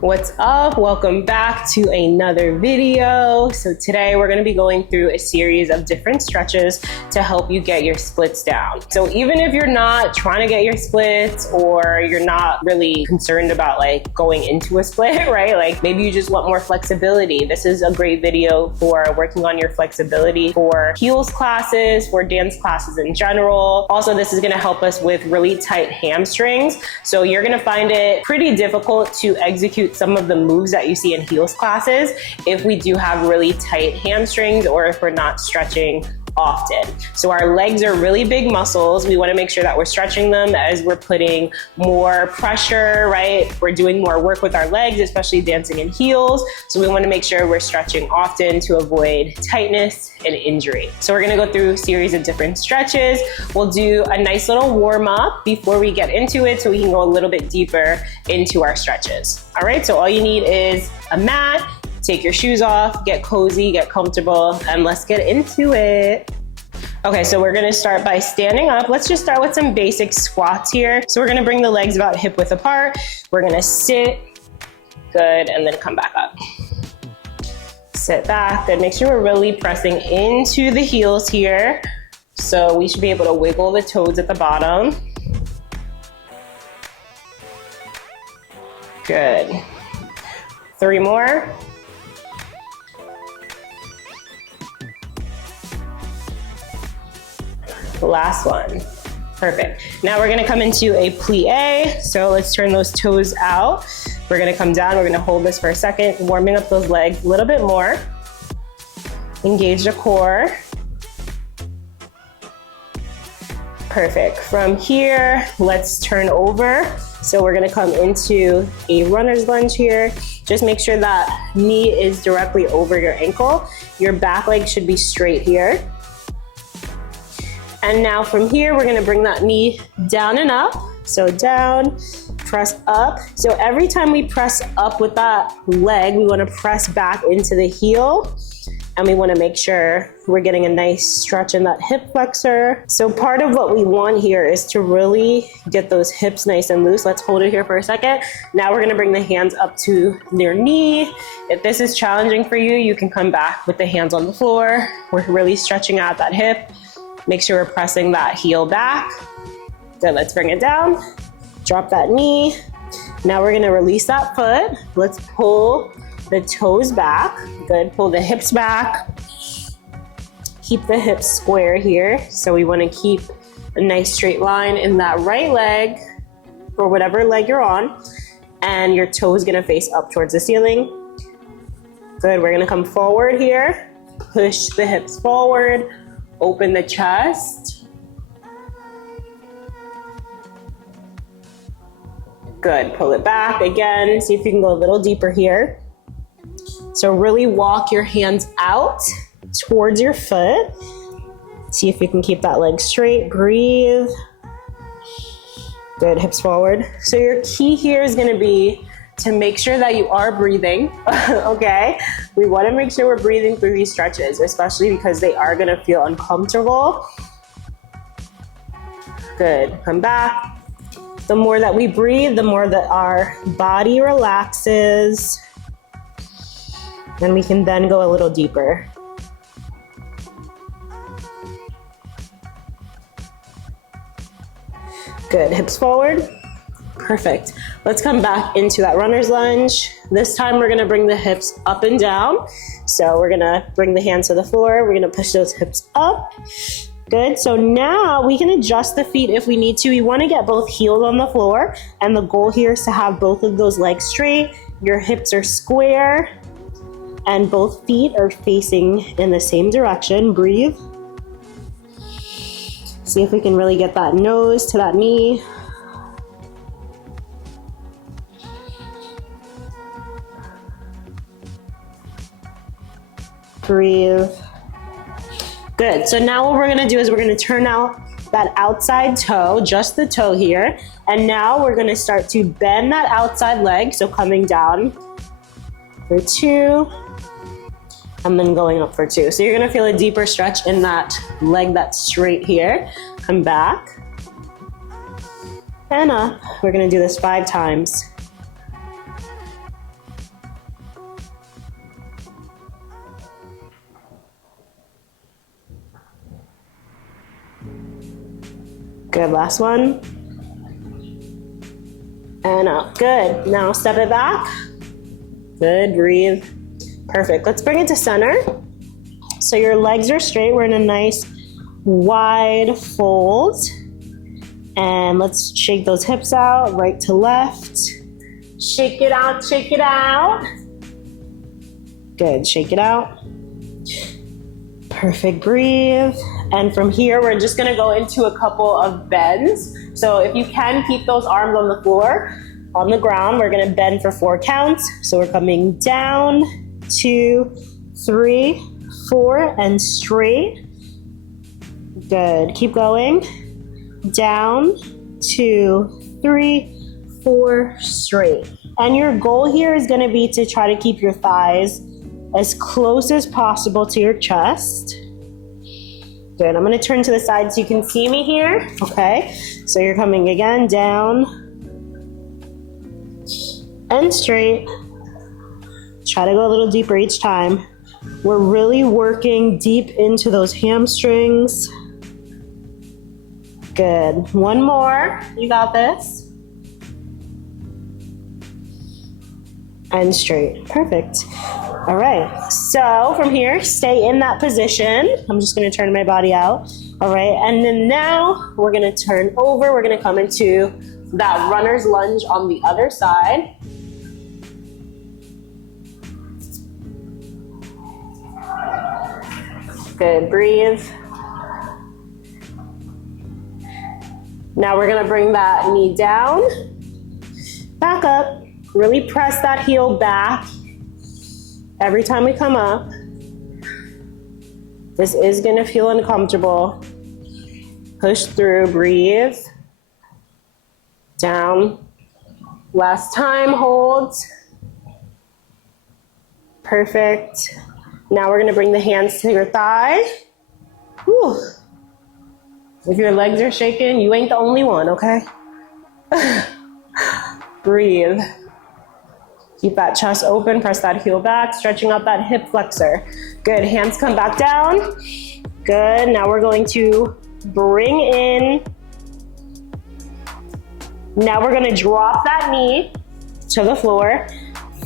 What's up? Welcome back to another video. So today we're going to be going through a series of different stretches to help you get your splits down. So even if you're not trying to get your splits or you're not really concerned about like going into a split, right? Like maybe you just want more flexibility. This is a great video for working on your flexibility for heels classes, for dance classes in general. Also, this is going to help us with really tight hamstrings. So you're going to find it pretty difficult to execute some of the moves that you see in heels classes if we do have really tight hamstrings or if we're not stretching often. So our legs are really big muscles. We want to make sure that we're stretching them as we're putting more pressure, right? We're doing more work with our legs, especially dancing in heels. So we want to make sure we're stretching often to avoid tightness and injury. So we're going to go through a series of different stretches. We'll do a nice little warm up before we get into it so we can go a little bit deeper into our stretches. All right, so all you need is a mat. Take your shoes off, get cozy, get comfortable, and let's get into it. Okay, so we're gonna start by standing up. Let's just start with some basic squats here. So we're gonna bring the legs about hip width apart. We're gonna sit, good, and then come back up. Sit back, good. Make sure we're really pressing into the heels here. So we should be able to wiggle the toes at the bottom. Good. 3 more. Last one. Perfect. Now we're gonna come into a plie. So let's turn those toes out. We're gonna come down, we're gonna hold this for a second, warming up those legs a little bit more. Engage the core. Perfect. From here, let's turn over. So we're gonna come into a runner's lunge here. Just make sure that knee is directly over your ankle. Your back leg should be straight here. And now from here, we're gonna bring that knee down and up. So down, press up. So every time we press up with that leg, we wanna press back into the heel. And we wanna make sure we're getting a nice stretch in that hip flexor. So part of what we want here is to really get those hips nice and loose. Let's hold it here for a second. Now we're gonna bring the hands up to their knee. If this is challenging for you, you can come back with the hands on the floor. We're really stretching out that hip. Make sure we're pressing that heel back. Good, let's bring it down. Drop that knee. Now we're gonna release that foot. Let's pull the toes back. Good, pull the hips back. Keep the hips square here. So we wanna keep a nice straight line in that right leg, or whatever leg you're on, and your toe is gonna face up towards the ceiling. Good, we're gonna come forward here. Push the hips forward. Open the chest. Good, pull it back again. See if you can go a little deeper here. So really walk your hands out towards your foot. See if you can keep that leg straight, breathe. Good, hips forward. So your key here is gonna be to make sure that you are breathing, okay? We wanna make sure we're breathing through these stretches, especially because they are gonna feel uncomfortable. Good, come back. The more that we breathe, the more that our body relaxes, and we can then go a little deeper. Good, hips forward. Perfect. Let's come back into that runner's lunge. This time we're gonna bring the hips up and down. So we're gonna bring the hands to the floor. We're gonna push those hips up. Good, so now we can adjust the feet if we need to. We wanna get both heels on the floor, and the goal here is to have both of those legs straight. Your hips are square, and both feet are facing in the same direction. Breathe. See if we can really get that nose to that knee. Breathe. Good, so now what we're gonna do is we're gonna turn out that outside toe, just the toe here, and now we're gonna start to bend that outside leg, so coming down for 2, and then going up for 2. So you're gonna feel a deeper stretch in that leg that's straight here. Come back, and up. We're gonna do this 5 times. Good, last one. And up, good. Now step it back. Good, breathe. Perfect, let's bring it to center. So your legs are straight, we're in a nice wide fold. And let's shake those hips out, right to left. Shake it out, shake it out. Good, shake it out. Perfect, breathe. And from here, we're just gonna go into a couple of bends. So if you can, keep those arms on the floor, on the ground. We're gonna bend for 4 counts. So we're coming down, 2, 3, 4, and straight. Good, keep going. Down, 2, 3, 4, straight. And your goal here is gonna be to try to keep your thighs as close as possible to your chest. Good, I'm gonna turn to the side so you can see me here. Okay, so you're coming again, down and straight. Try to go a little deeper each time. We're really working deep into those hamstrings. Good, one more, you got this. And straight, perfect. All right, so from here, stay in that position. I'm just gonna turn my body out. All right, and then now we're gonna turn over. We're gonna come into that runner's lunge on the other side. Good, breathe. Now we're gonna bring that knee down, back up, really press that heel back. Every time we come up, this is gonna feel uncomfortable. Push through, breathe. Down. Last time, hold. Perfect. Now we're gonna bring the hands to your thigh. Whew. If your legs are shaking, you ain't the only one, okay? Breathe. Keep that chest open, press that heel back, stretching out that hip flexor. Good, hands come back down. Good, now we're going to bring in. Now we're gonna drop that knee to the floor.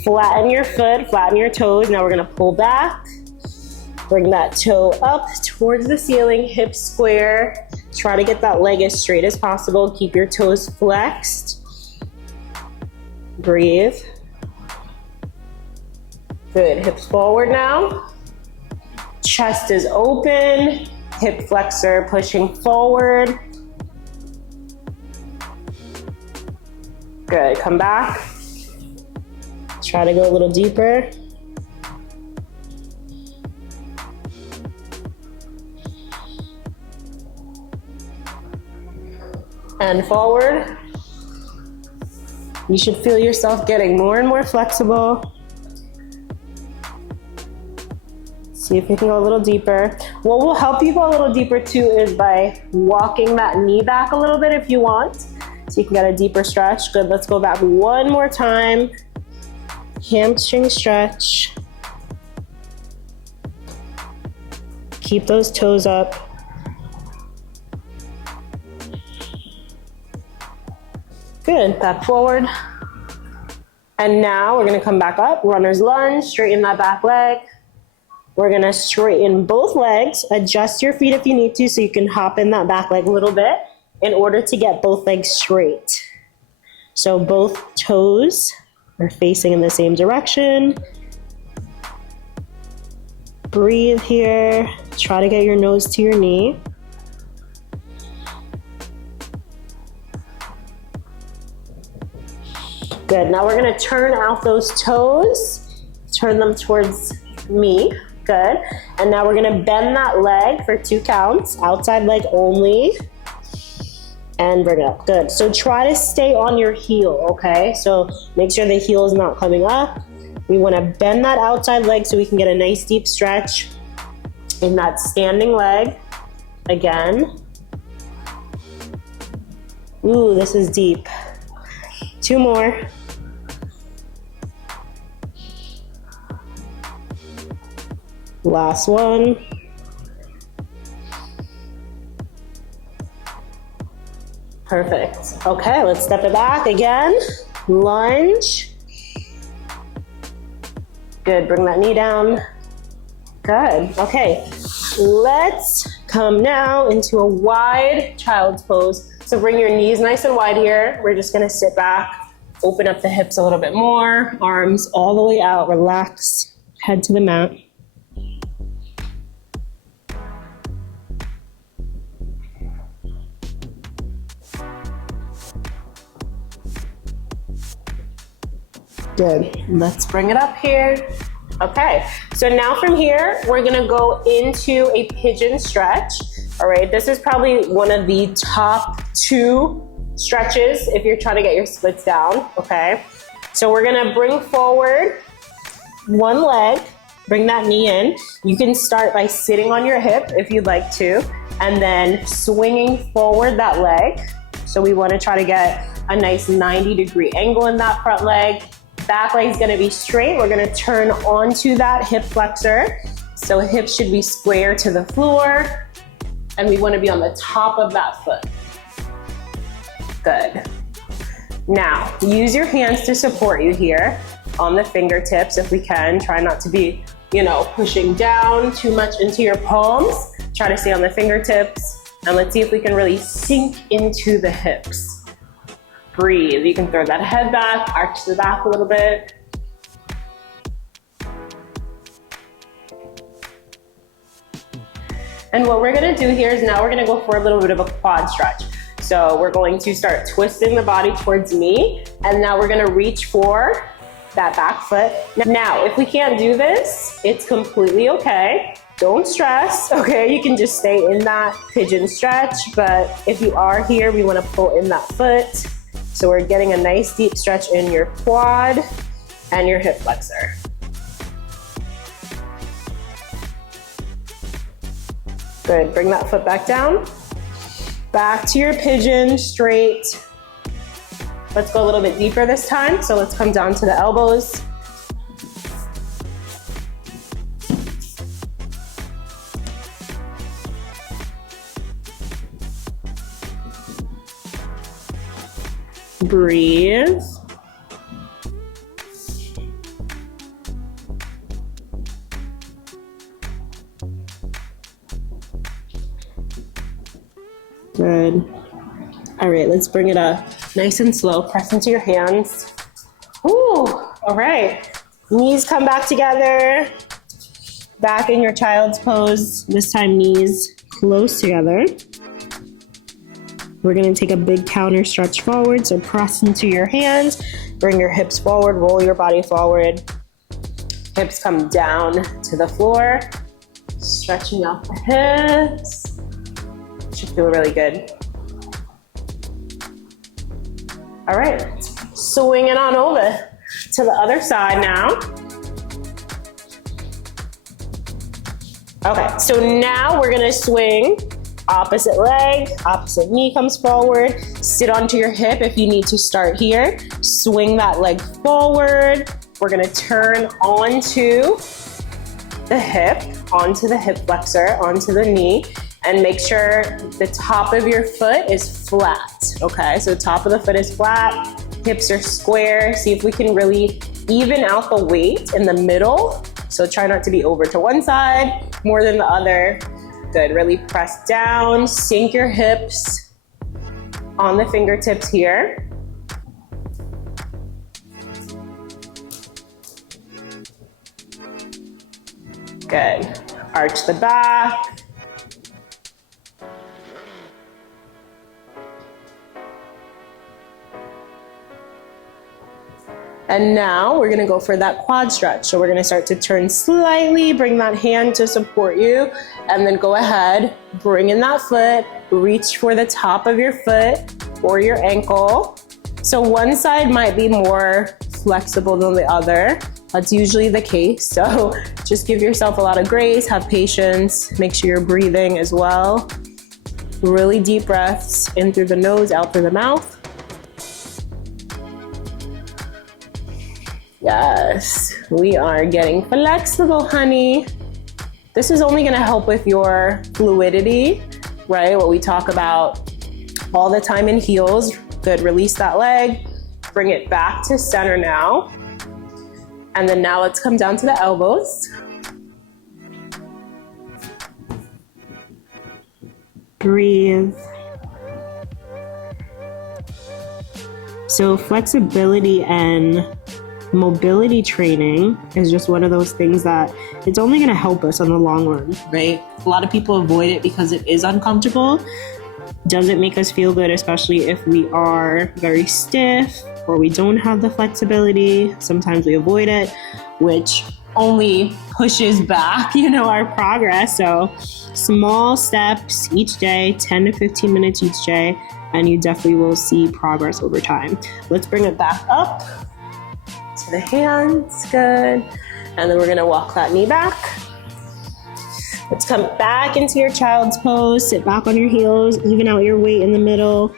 Flatten your foot, flatten your toes. Now we're gonna pull back. Bring that toe up towards the ceiling, hips square. Try to get that leg as straight as possible. Keep your toes flexed. Breathe. Good, hips forward now. Chest is open, hip flexor pushing forward. Good, come back. Try to go a little deeper. And forward. You should feel yourself getting more and more flexible. See if you can go a little deeper. What will help you go a little deeper too is by walking that knee back a little bit if you want. So you can get a deeper stretch. Good, let's go back one more time. Hamstring stretch. Keep those toes up. Good, back forward. And now we're gonna come back up, runner's lunge, straighten that back leg. We're gonna straighten both legs, adjust your feet if you need to so you can hop in that back leg a little bit in order to get both legs straight. So both toes are facing in the same direction. Breathe here, try to get your nose to your knee. Good, now we're gonna turn out those toes, turn them towards me. Good, and now we're gonna bend that leg for 2 counts, outside leg only, and bring it up. Good, so try to stay on your heel, okay? So make sure the heel is not coming up. We wanna bend that outside leg so we can get a nice deep stretch in that standing leg. Again. Ooh, this is deep. 2 more. Last one. Perfect. Okay, let's step it back again. Lunge. Good, bring that knee down. Good, okay. Let's come now into a wide child's pose. So bring your knees nice and wide here. We're just gonna sit back, open up the hips a little bit more, arms all the way out, relax, head to the mat. Good, let's bring it up here. Okay, so now from here, we're gonna go into a pigeon stretch. All right, this is probably one of the top 2 stretches if you're trying to get your splits down, okay? So we're gonna bring forward one leg, bring that knee in. You can start by sitting on your hip if you'd like to, and then swinging forward that leg. So we wanna try to get a nice 90-degree angle in that front leg. Back leg's gonna be straight. We're gonna turn onto that hip flexor. So hips should be square to the floor, and we wanna be on the top of that foot. Good. Now, use your hands to support you here on the fingertips if we can. Try not to be, pushing down too much into your palms. Try to stay on the fingertips, and let's see if we can really sink into the hips. Breathe. You can throw that head back, arch the back a little bit. And what we're gonna do here is now we're gonna go for a little bit of a quad stretch. So we're going to start twisting the body towards me, and now we're gonna reach for that back foot. Now, if we can't do this, it's completely okay. Don't stress, okay? You can just stay in that pigeon stretch, but if you are here, we wanna pull in that foot. So we're getting a nice deep stretch in your quad and your hip flexor. Good, bring that foot back down. Back to your pigeon, straight. Let's go a little bit deeper this time. So let's come down to the elbows. Breathe. Good. All right, let's bring it up. Nice and slow, press into your hands. Ooh, all right. Knees come back together. Back in your child's pose. This time knees close together. We're gonna take a big counter stretch forward, so press into your hands, bring your hips forward, roll your body forward. Hips come down to the floor, stretching out the hips. Should feel really good. All right, swing it on over to the other side now. Okay, so now we're gonna swing opposite leg, opposite knee comes forward. Sit onto your hip if you need to start here. Swing that leg forward. We're gonna turn onto the hip flexor, onto the knee, and make sure the top of your foot is flat, okay? So the top of the foot is flat, hips are square. See if we can really even out the weight in the middle. So try not to be over to one side more than the other. Good, really press down, sink your hips on the fingertips here. Good, arch the back. And now we're gonna go for that quad stretch. So we're gonna start to turn slightly, bring that hand to support you, and then go ahead, bring in that foot, reach for the top of your foot or your ankle. So one side might be more flexible than the other. That's usually the case. So just give yourself a lot of grace, have patience, make sure you're breathing as well. Really deep breaths in through the nose, out through the mouth. Yes, we are getting flexible, honey. This is only gonna help with your fluidity, right? What we talk about all the time in heels. Good, release that leg, bring it back to center now. And then now let's come down to the elbows. Breathe. So flexibility and mobility training is just one of those things that it's only going to help us in the long run, right? A lot of people avoid it because it is uncomfortable. Doesn't make us feel good, especially if we are very stiff or we don't have the flexibility. Sometimes we avoid it, which only pushes back, our progress. So small steps each day, 10 to 15 minutes each day, and you definitely will see progress over time. Let's bring it back up to the hands, good. And then we're gonna walk that knee back. Let's come back into your child's pose, sit back on your heels, even out your weight in the middle.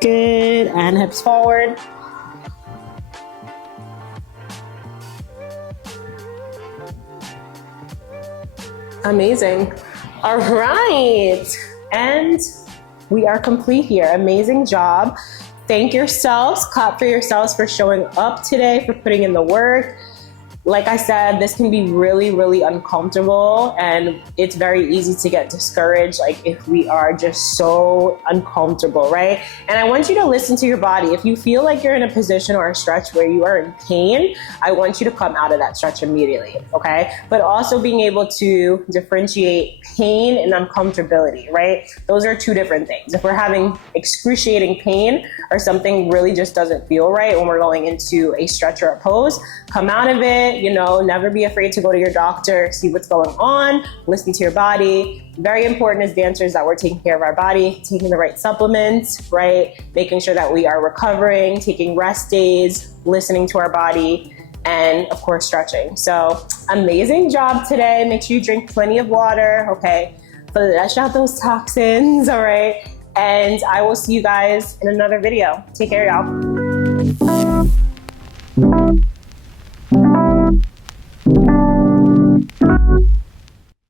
Good, and hips forward. Amazing. All right, and we are complete here. Amazing job. Thank yourselves, clap for yourselves for showing up today, for putting in the work. Like I said, this can be really, really uncomfortable, and it's very easy to get discouraged, like if we are just so uncomfortable, right? And I want you to listen to your body. If you feel like you're in a position or a stretch where you are in pain, I want you to come out of that stretch immediately, okay? But also being able to differentiate pain and uncomfortability, right? Those are two different things. If we're having excruciating pain or something really just doesn't feel right when we're going into a stretch or a pose, come out of it. Never be afraid to go to your doctor, see what's going on, listen to your body. Very important as dancers that we're taking care of our body, taking the right supplements, right? Making sure that we are recovering, taking rest days, listening to our body, and of course, stretching. So amazing job today. Make sure you drink plenty of water, okay? Flush out those toxins, all right? And I will see you guys in another video. Take care, y'all.